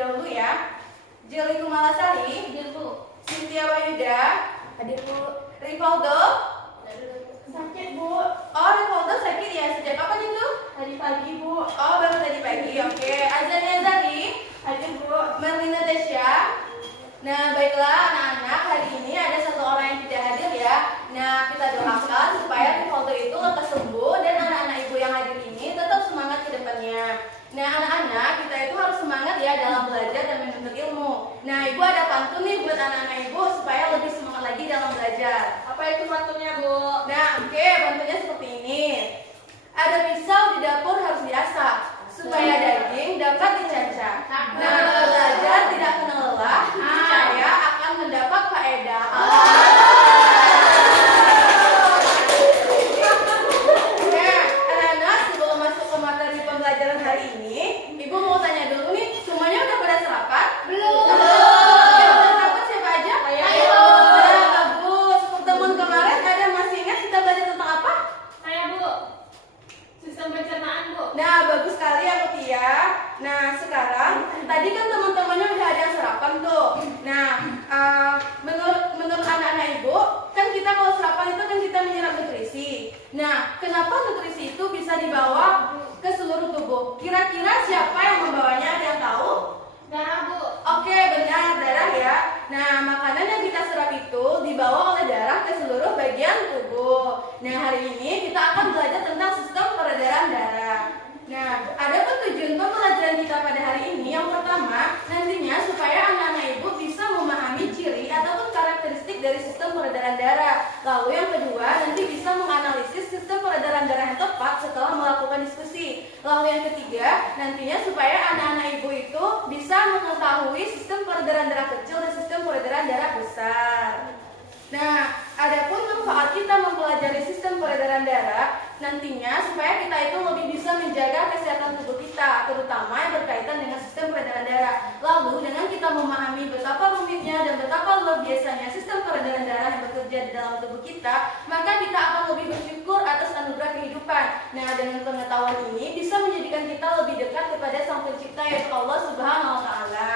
dahulu ya. Jeli Kumalasari, Hadir Bu. Cynthia Wayuda, Hadir Bu. Rivaldo. Sakit Bu. Oh, Rivaldo sakit ya, sejak kapan itu? Tadi pagi Bu. Oh, baru tadi pagi, oke. Azania Zari, Hadir Bu. Merlina Desya. Nah, baiklah anak-anak, hari ini ada satu orang yang tidak hadir ya. Nah, kita doakan supaya Rivaldo itu lekas sembuh dan anak-anak ibu yang hadir ini tetap semangat ke depannya. Nah, anak-anak, kita itu harus semangat ya dalam belajar dan menuntut ilmu. Nah, ibu ada pantun nih buat anak-anak ibu supaya lebih semangat lagi dalam belajar. Apa itu pantunnya Bu? Nah, oke, pantunnya seperti ini. Ada pisau di dapur harus diasah supaya daging dapat dicacah. Nah, belajar tidak kenal lelah, percaya akan mendapat faedah. Oke, anak-anak, sebelum masuk ke materi pembelajaran hari ini, ibu mau tanya dulu nih, semuanya udah pada sarapan? Belum. Yang udah sarapan siapa aja? Ayo. Nah, bagus. Pertemuan kemarin ada masih ingat kita belajar tentang apa? Saya Bu. Sistem pencernaan Bu. Nah, bagus sekali ya Mutia. Nah, sekarang tadi kan teman-temannya udah ada yang sarapan tuh. Nah, menurut anak-anak ibu, kan kita kalau sarapan itu kan kita menyerap nutrisi. Nah, kenapa nutrisi itu bisa dibawa ke seluruh tubuh? Kira-kira siapa yang membawanya? Ada yang tahu? Darah Bu. Oke, benar, darah ya. Nah, makanan yang kita serap itu dibawa oleh darah ke seluruh bagian tubuh. Nah, hari ini kita akan belajar tentang sistem peredaran darah. Nah, ada tujuan pembelajaran kita pada hari ini. Yang pertama, nantinya supaya anak-anak ibu bisa memahami ciri ataupun karakteristik dari sistem peredaran darah. Lalu yang kedua, nanti bisa menganalisis sistem peredaran darah yang tepat setelah melakukan diskusi. Lalu yang ketiga, nantinya supaya anak-anak ibu itu bisa mengetahui sistem peredaran darah kecil dan sistem peredaran darah besar. Nah, adapun manfaat kita mempelajari sistem peredaran darah nantinya supaya kita itu lebih bisa menjaga kesehatan tubuh kita, terutama yang berkaitan dengan sistem peredaran darah. Lalu dengan kita memahami betapa rumitnya dan betapa luar biasanya sistem peredaran darah yang bekerja di dalam tubuh kita, maka kita akan lebih bersyukur atas anugerah kehidupan. Nah, dengan pengetahuan ini bisa menjadikan kita lebih dekat kepada Sang Pencipta yaitu Allah Subhanahu wa taala.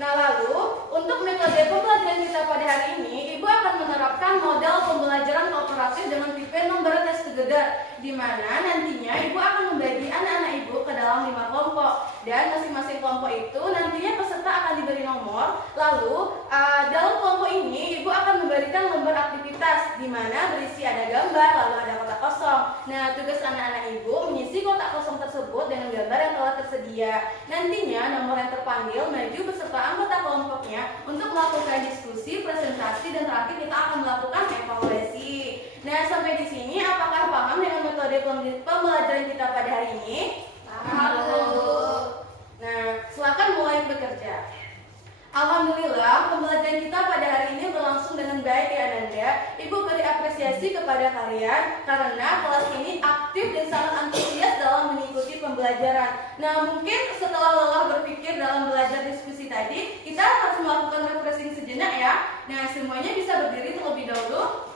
Nah, lalu untuk metode pembelajaran kita pada hari ini, Ibu akan menerapkan model pembelajaran kooperatif dengan tipe nomor tes together, di mana nantinya Ibu akan membagi anak-anak Ibu ke dalam 5 kelompok, dan masing-masing kelompok itu nantinya peserta akan diberi nomor. Lalu dalam kelompok ini Ibu akan memberikan lembar aktivitas, di mana berisi ada gambar, lalu ada kotak kosong. Nah, tugas anak-anak Ibu mengisi kotak kosong tersebut dengan gambar yang telah tersedia. Nantinya nomor yang terpanggil maju beserta anggota kelompoknya untuk melakukan diskusi, presentasi, dan terakhir kita akan melakukan evaluasi. Nah, sampai di sini apakah paham dengan metode pembelajaran kita pada hari ini? Paham Bu. Nah, silakan mulai bekerja. Alhamdulillah, pembelajaran kita pada hari ini berlangsung dengan baik ya Ananda. Ibu beri apresiasi kepada kalian karena kelas ini aktif dan sangat antusias dalam mengikuti pembelajaran. Nah, mungkin setelah lelah berpikir dalam belajar diskusi tadi, kita harus melakukan refreshing sejenak ya. Nah, semuanya bisa berdiri terlebih dahulu.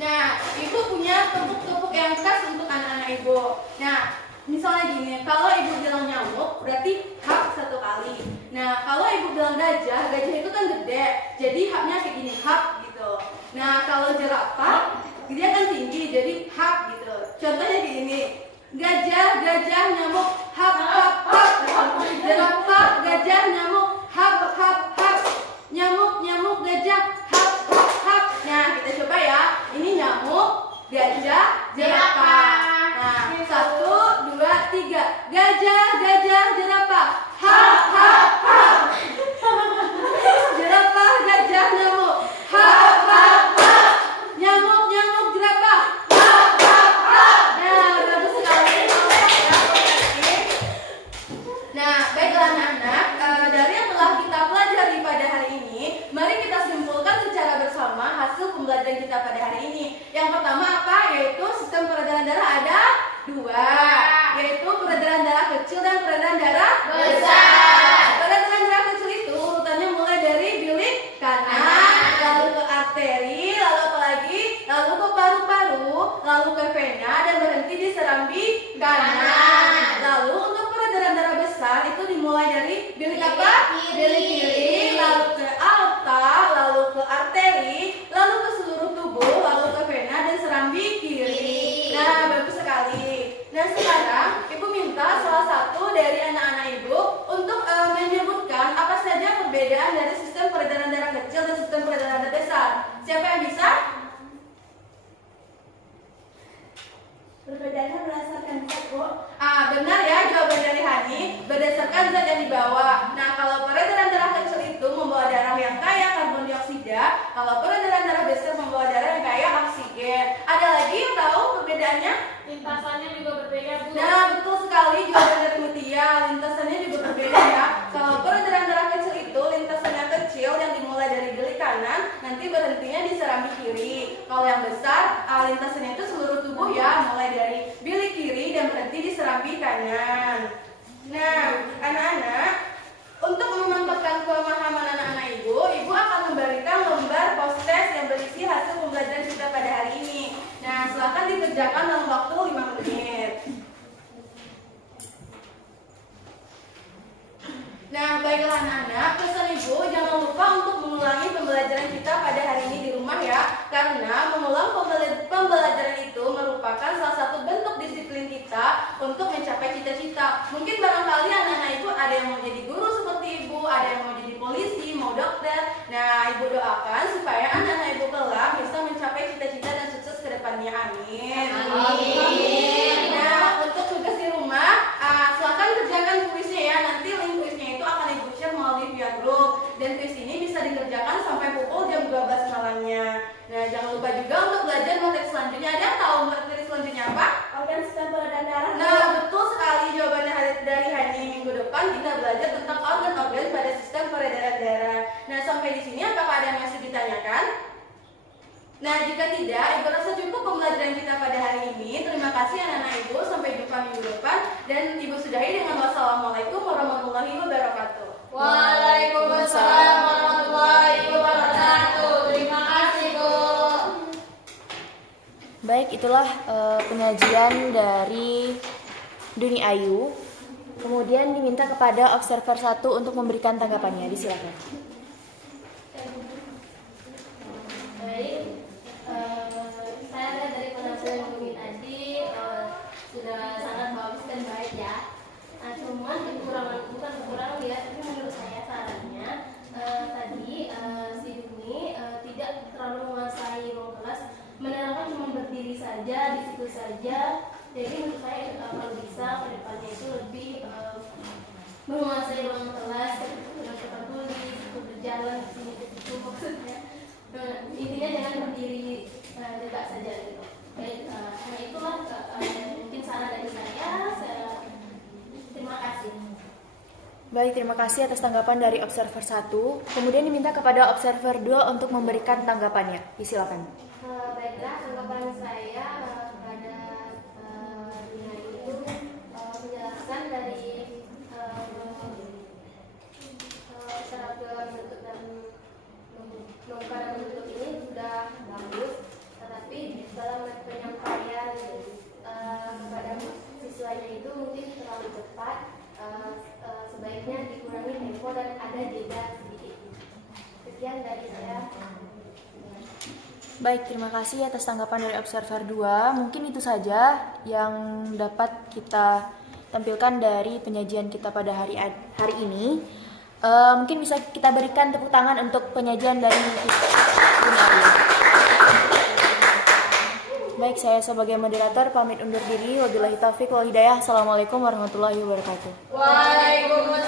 Nah, Ibu punya tepuk-tepuk yang khas untuk anak-anak Ibu. Nah, misalnya gini, kalau Ibu bilang nyamuk, berarti hap 1 kali. Nah, kalau Ibu bilang gajah, gajah itu kan gede, jadi hapnya kayak gini, hap gitu. Nah, kalau jerapah, dia kan tinggi, jadi hap gitu. Contohnya gini, gajah, gajah, nyamuk, hap, hap, hap. Jerapah, gajah, nyamuk, hap, hap, hap. Nyamuk, nyamuk, gajah, hap, hap, hap. Nah, kita coba ya. Ini nyamuk, gajah, jerapah. Nah, 1, 2, 3. Gajah, gajah, jerapah. Hap, hap, hap. Jerapah, gajah, nyamuk. Hap, hap, hap. Nyamuk, nyamuk, jerapah. Hap, hap, hap. Nah, bagus sekali. Nah, baiklah anak-anak, dari yang telah kita pelajari pada hari ini, mari kita simpulkan secara bersama hasil pembelajaran kita pada hari ini. Yang pertama apa? Yaitu sistem peredaran darah ada 2, yaitu peredaran darah kecil dan peredaran darah besar. Peredaran darah kecil itu urutannya mulai dari bilik kanan, lalu ke arteri, lalu apa lagi? Lalu ke paru-paru, lalu ke vena dan berhenti di serambi kanan. Nah, benar ya jawaban dari Hani berdasarkan zat yang dibawa. Nah, kalau peredaran darah kecil itu membawa darah yang kaya karbon dioksida, kalau peredaran darah besar membawa darah yang kaya oksigen. Ada lagi yang tahu perbedaannya? Lintasannya juga berbeda, Bu. Nah, betul sekali jawaban dari Mutia. Lintasannya juga berbeda ya. Kalau peredaran darah kecil itu lintasannya kecil yang dimulai dari geli kanan, nanti berhentinya di serambi kiri. Kalau yang besar, lintasannya itu seluruh tubuh ya, mulai dari bilik kiri dan berhenti di serambi kanan. Nah, anak-anak, untuk memanfaatkan pemahaman anak-anak ibu akan memberikan lembar post-test yang berisi hasil pembelajaran kita pada hari ini. Nah, silakan dikerjakan dalam waktu 5 menit. Nah, baiklah anak-anak, pesan ibu jangan lupa untuk mengulangi pembelajaran kita pada hari ini di rumah ya. Karena mengulang pembelajaran itu merupakan salah satu bentuk disiplin kita untuk mencapai cita-cita. Mungkin barangkali anak-anak ibu ada yang mau jadi guru seperti ibu, ada yang mau jadi polisi, mau dokter. Nah, ibu doakan supaya anak-anak ibu kelak bisa mencapai cita-cita dan sukses ke depannya. Amin. Amin. Nah, untuk tugas di rumah, silakan kerjakan kuisnya ya. Nanti link kuisnya itu akan ibu share melalui via grup. Dan kuis ini bisa dikerjakan sampai pukul jam 12 malamnya. Nah, jangan lupa juga untuk belajar materi selanjutnya. Ada yang tahu materi selanjutnya apa? Organ sistem peredaran darah. Nah, betul sekali jawabannya dari hari ini. Minggu depan kita belajar tentang organ-organ pada sistem peredaran darah. Nah, sampai di sini apakah ada yang masih ditanyakan? Nah, jika tidak, ibu rasa cukup pembelajaran kita pada hari ini. Terima kasih anak-anak ibu. Sampai jumpa minggu depan. Dan ibu sudahi dengan wassalamualaikum warahmatullahi wabarakatuh. Waalaikumsalam warahmatullahi wabarakatuh. Terima kasih, Bu. Baik, itulah penyajian dari Duni Ayu. Kemudian diminta kepada observer 1 untuk memberikan tanggapannya. Disilakan. Baik, saya lihat dari penampilan Bumi tadi sudah sangat bagus dan baik ya. Nah, cuman bukan kekurangan ya, tapi menurut saya sarannya tadi si Bumi tidak terlalu menguasai ruang kelas, menerangkan cuma berdiri saja di situ saja. Jadi menurut saya kalau bisa kedepannya itu lebih menguasai ruang kelas, cepat tulis, berjalan ke sini ke situ maksudnya. Intinya jangan berdiri tegak saja gitu. Baik, hanya itulah mungkin saran dari saya. Terima kasih. Baik, terima kasih atas tanggapan dari observer 1. Kemudian diminta kepada observer 2 untuk memberikan tanggapannya. Disilakan. Baiklah, tanggapan saya pada dunia itu menjelaskan dari terapi bentuk dan pada bentuk ini sudah bagus, tetapi dalam penyampaian kepada siswanya itu mungkin terlalu cepat. Sebaiknya dikurangi tempo dan ada jeda sedikit. Sekian dari saya. Baik, terima kasih atas tanggapan dari observer 2. Mungkin itu saja yang dapat kita tampilkan dari penyajian kita pada hari ini. Mungkin bisa kita berikan tepuk tangan untuk penyajian dari Bunda Ayu. Baik, saya sebagai moderator pamit undur diri. Wabillahi taufiq wal hidayah. Assalamualaikum warahmatullahi wabarakatuh. Waalaikumsalam.